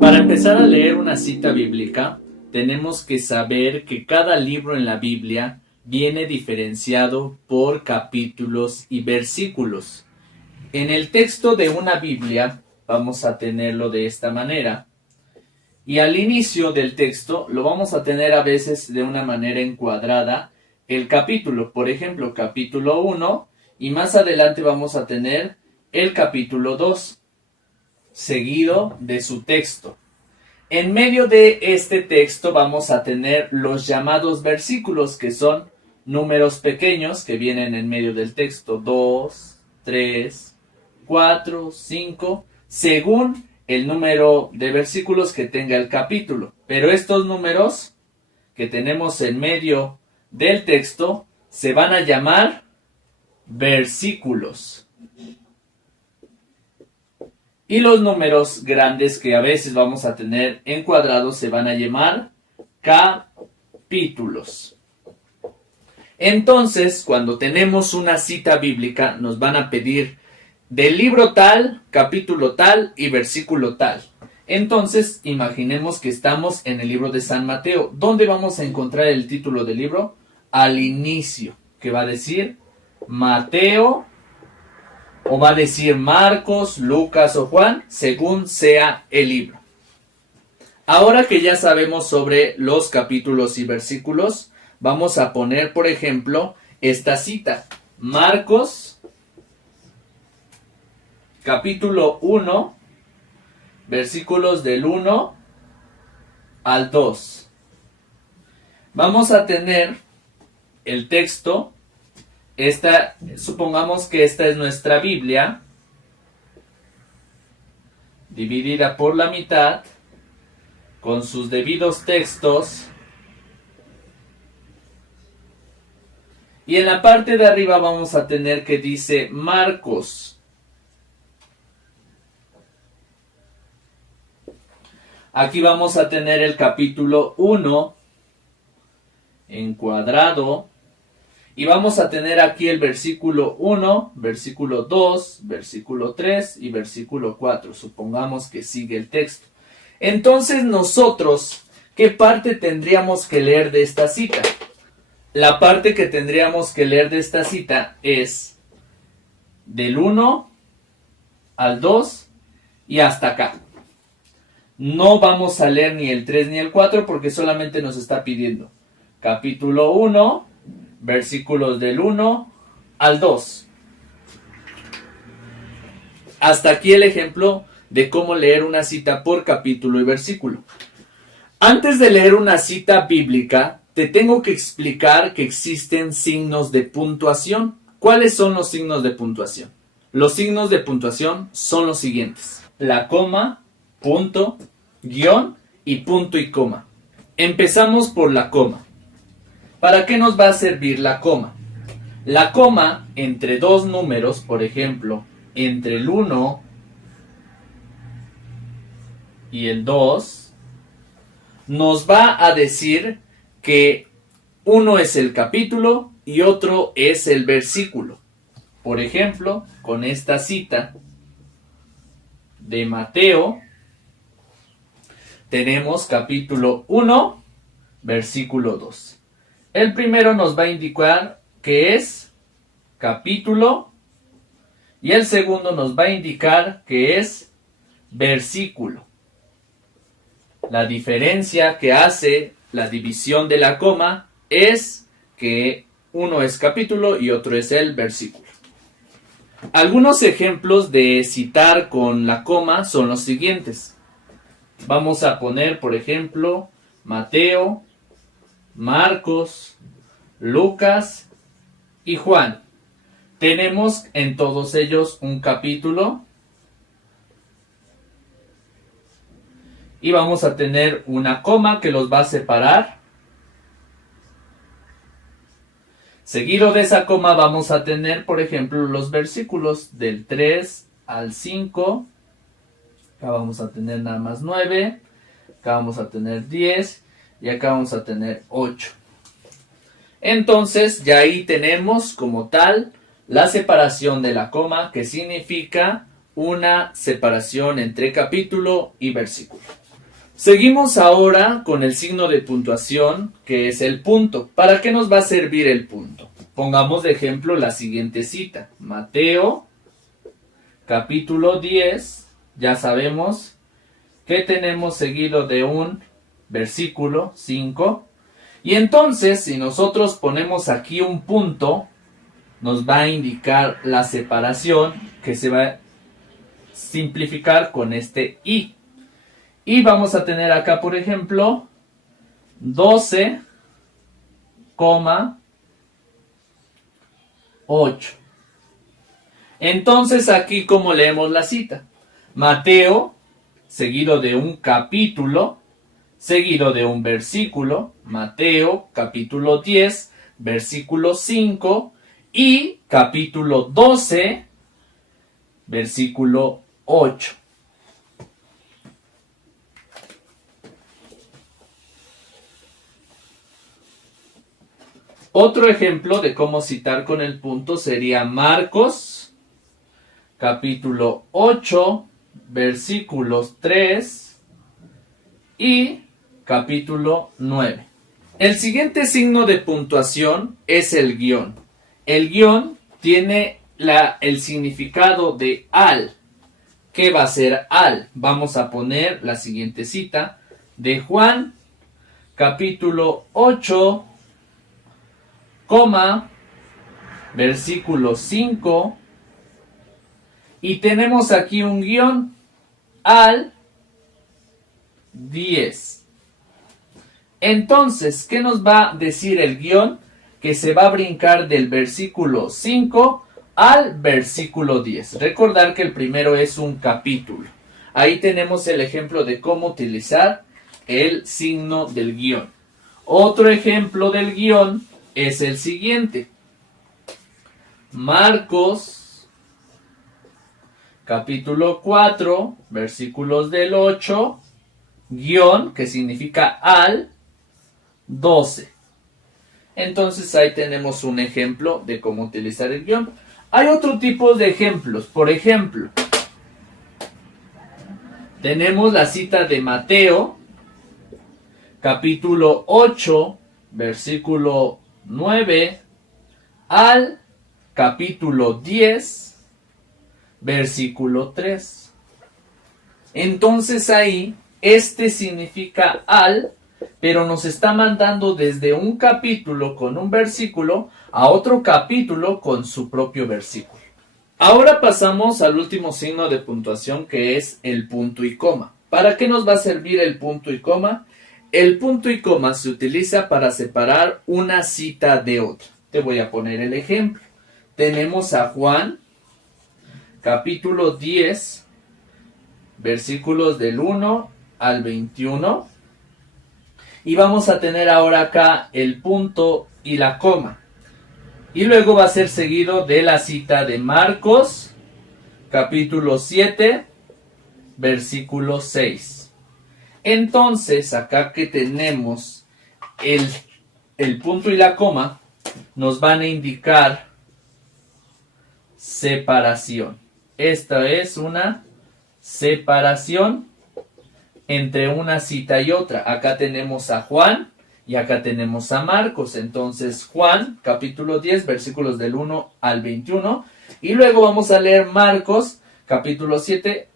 Para empezar a leer una cita bíblica, tenemos que saber que cada libro en la Biblia viene diferenciado por capítulos y versículos. En el texto de una Biblia vamos a tenerlo de esta manera. Y al inicio del texto lo vamos a tener a veces de una manera encuadrada el capítulo. Por ejemplo, capítulo 1 y más adelante vamos a tener el capítulo 2, seguido de su texto. En medio de este texto vamos a tener los llamados versículos, que son números pequeños que vienen en medio del texto. 2, 3, 4, 5, según el número de versículos que tenga el capítulo. Pero estos números que tenemos en medio del texto se van a llamar versículos. Y los números grandes que a veces vamos a tener encuadrados se van a llamar capítulos. Entonces, cuando tenemos una cita bíblica, nos van a pedir del libro tal, capítulo tal y versículo tal. Entonces, imaginemos que estamos en el libro de San Mateo. ¿Dónde vamos a encontrar el título del libro? Al inicio, que va a decir Mateo, o va a decir Marcos, Lucas o Juan, según sea el libro. Ahora que ya sabemos sobre los capítulos y versículos, vamos a poner, por ejemplo, esta cita. Marcos, capítulo 1, versículos del 1 al 2. Vamos a tener el texto. Supongamos que esta es nuestra Biblia, dividida por la mitad, con sus debidos textos. Y en la parte de arriba vamos a tener que dice Marcos. Aquí vamos a tener el capítulo 1 encuadrado. Y vamos a tener aquí el versículo 1, versículo 2, versículo 3 y versículo 4. Supongamos que sigue el texto. Entonces nosotros, ¿qué parte tendríamos que leer de esta cita? La parte que tendríamos que leer de esta cita es del 1 al 2 y hasta acá. No vamos a leer ni el 3 ni el 4 porque solamente nos está pidiendo capítulo 1, versículos del 1 al 2. Hasta aquí el ejemplo de cómo leer una cita por capítulo y versículo. Antes de leer una cita bíblica, te tengo que explicar que existen signos de puntuación. ¿Cuáles son los signos de puntuación? Los signos de puntuación son los siguientes: la coma, punto, guión y punto y coma. Empezamos por la coma. ¿Para qué nos va a servir la coma? La coma entre dos números, por ejemplo, entre el 1 y el 2, nos va a decir que uno es el capítulo y otro es el versículo. Por ejemplo, con esta cita de Mateo, tenemos capítulo 1, versículo 2. El primero nos va a indicar que es capítulo y el segundo nos va a indicar que es versículo. La diferencia que hace la división de la coma es que uno es capítulo y otro es el versículo. Algunos ejemplos de citar con la coma son los siguientes. Vamos a poner, por ejemplo, Mateo, Marcos, Lucas y Juan. Tenemos en todos ellos un capítulo y vamos a tener una coma que los va a separar. Seguido de esa coma vamos a tener, por ejemplo, los versículos del 3 al 5. Acá vamos a tener nada más 9. Acá vamos a tener 10. Y acá vamos a tener 8. Entonces, ya ahí tenemos como tal la separación de la coma, que significa una separación entre capítulo y versículo. Seguimos ahora con el signo de puntuación, que es el punto. ¿Para qué nos va a servir el punto? Pongamos de ejemplo la siguiente cita. Mateo, capítulo 10. Ya sabemos que tenemos seguido de un versículo 5. Y entonces, si nosotros ponemos aquí un punto, nos va a indicar la separación que se va a simplificar con este i. Y vamos a tener acá, por ejemplo, 12,8. Entonces, aquí, ¿cómo leemos la cita? Mateo, seguido de un capítulo, seguido de un versículo. Mateo, capítulo 10, versículo 5. Y capítulo 12, versículo 8. Otro ejemplo de cómo citar con el punto sería Marcos, capítulo 8, versículos 3 y capítulo 9. El siguiente signo de puntuación es el guión. El guión tiene el significado de al. ¿Qué va a ser al? Vamos a poner la siguiente cita de Juan, capítulo 8, versículo 5, y tenemos aquí un guión al 10. Entonces, ¿qué nos va a decir el guión? Que se va a brincar del versículo 5 al versículo 10. Recordar que el primero es un capítulo. Ahí tenemos el ejemplo de cómo utilizar el signo del guión. Otro ejemplo del guión es el siguiente. Marcos, capítulo 4, versículos del 8, guión, que significa al 12. Entonces ahí tenemos un ejemplo de cómo utilizar el guión. Hay otro tipo de ejemplos. Por ejemplo, tenemos la cita de Mateo, capítulo 8, versículo 9 al capítulo 10, versículo 3. Entonces ahí, este significa al, pero nos está mandando desde un capítulo con un versículo a otro capítulo con su propio versículo. Ahora pasamos al último signo de puntuación, que es el punto y coma. ¿Para qué nos va a servir el punto y coma? El punto y coma se utiliza para separar una cita de otra. Te voy a poner el ejemplo. Tenemos a Juan, capítulo 10, versículos del 1 al 21. Y vamos a tener ahora acá el punto y la coma. Y luego va a ser seguido de la cita de Marcos, capítulo 7, versículo 6. Entonces, acá que tenemos el punto y la coma, nos van a indicar separación. Esta es una separación entre una cita y otra. Acá tenemos a Juan y acá tenemos a Marcos. Entonces, Juan, capítulo 10, versículos del 1 al 21. Y luego vamos a leer Marcos, capítulo 7,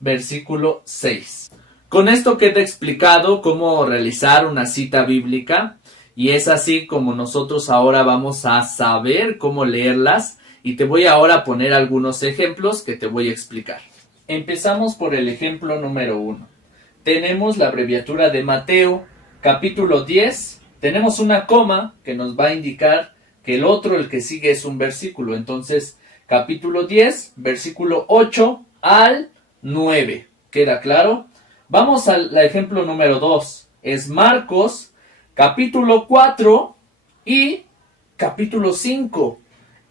versículo 6. Con esto queda explicado cómo realizar una cita bíblica. Y es así como nosotros ahora vamos a saber cómo leerlas. Y te voy ahora a poner algunos ejemplos que te voy a explicar. Empezamos por el ejemplo número 1. Tenemos la abreviatura de Mateo, capítulo 10. Tenemos una coma que nos va a indicar que el que sigue, es un versículo. Entonces, capítulo 10, versículo 8 al 9. ¿Queda claro? Vamos al ejemplo número 2. Es Marcos, capítulo 4 y capítulo 5.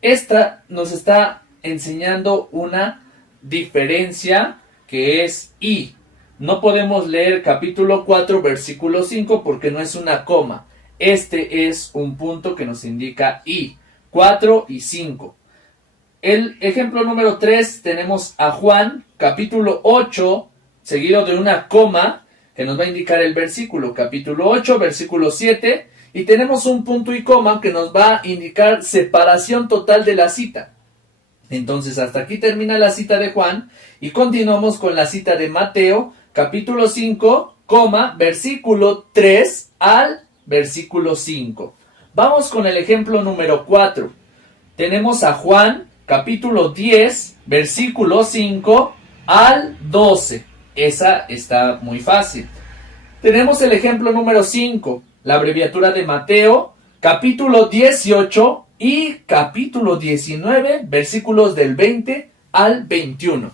Esta nos está enseñando una diferencia que es y. No podemos leer capítulo 4, versículo 5 porque no es una coma. Este es un punto que nos indica y. 4 y 5. El ejemplo número 3 tenemos a Juan, capítulo 8, seguido de una coma que nos va a indicar el versículo, capítulo 8, versículo 7, y tenemos un punto y coma que nos va a indicar separación total de la cita. Entonces hasta aquí termina la cita de Juan y continuamos con la cita de Mateo, capítulo 5, versículo 3 al versículo 5. Vamos con el ejemplo número 4. Tenemos a Juan, capítulo 10, versículo 5 al 12. Esa está muy fácil. Tenemos el ejemplo número 5, la abreviatura de Mateo, capítulo 18 y capítulo 19, versículos del 20 al 21.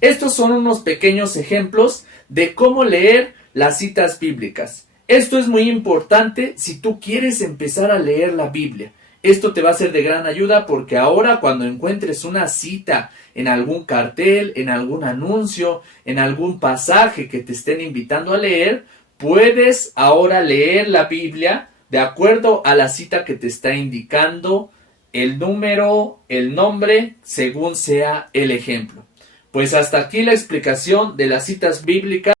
Estos son unos pequeños ejemplos de cómo leer las citas bíblicas. Esto es muy importante si tú quieres empezar a leer la Biblia. Esto te va a ser de gran ayuda porque ahora cuando encuentres una cita en algún cartel, en algún anuncio, en algún pasaje que te estén invitando a leer, puedes ahora leer la Biblia de acuerdo a la cita que te está indicando, el número, el nombre, según sea el ejemplo. Pues hasta aquí la explicación de las citas bíblicas.